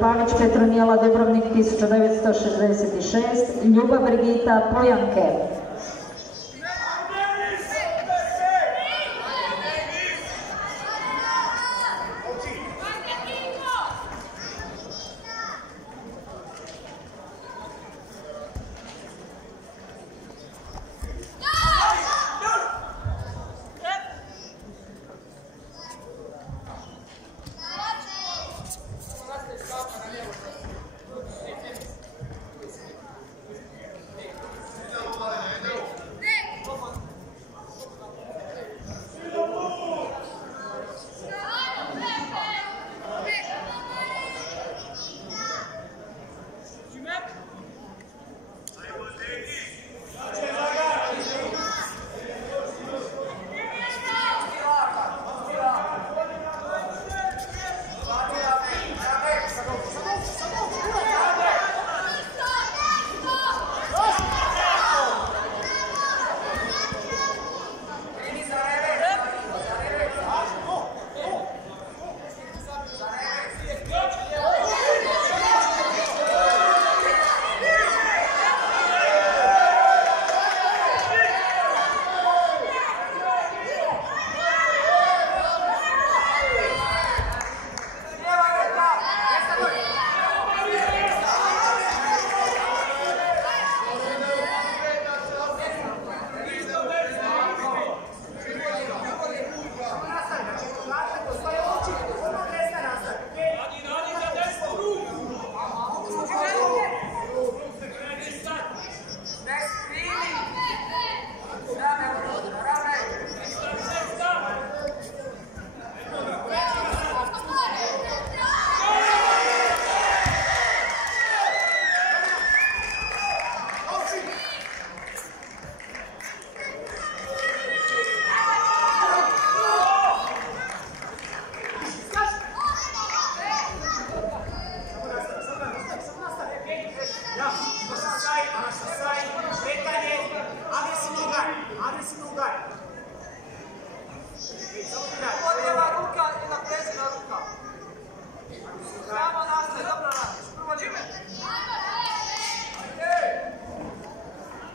Pavić Petronijela Dubrovnik 1966, Ljuba Brigita Pojanke.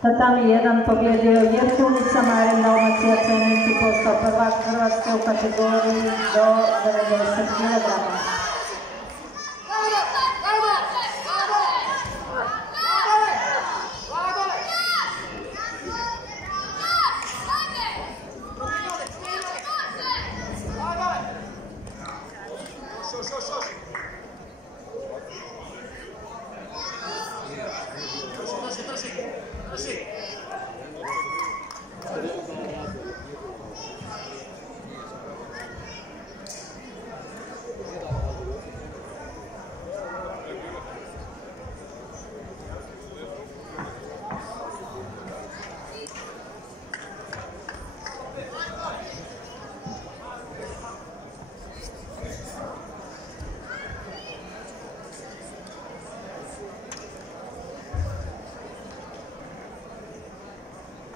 Tatami 1 pobjedio Jertunica Marin Dalmacija Cement i postao prvak Hrvatske u kategoriji do 90 kg.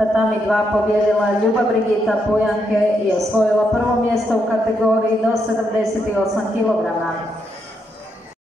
Tatami 2 pobjedila Ljuba Brigita Pojanke i osvojila prvo mjesto u kategoriji do 78 kg.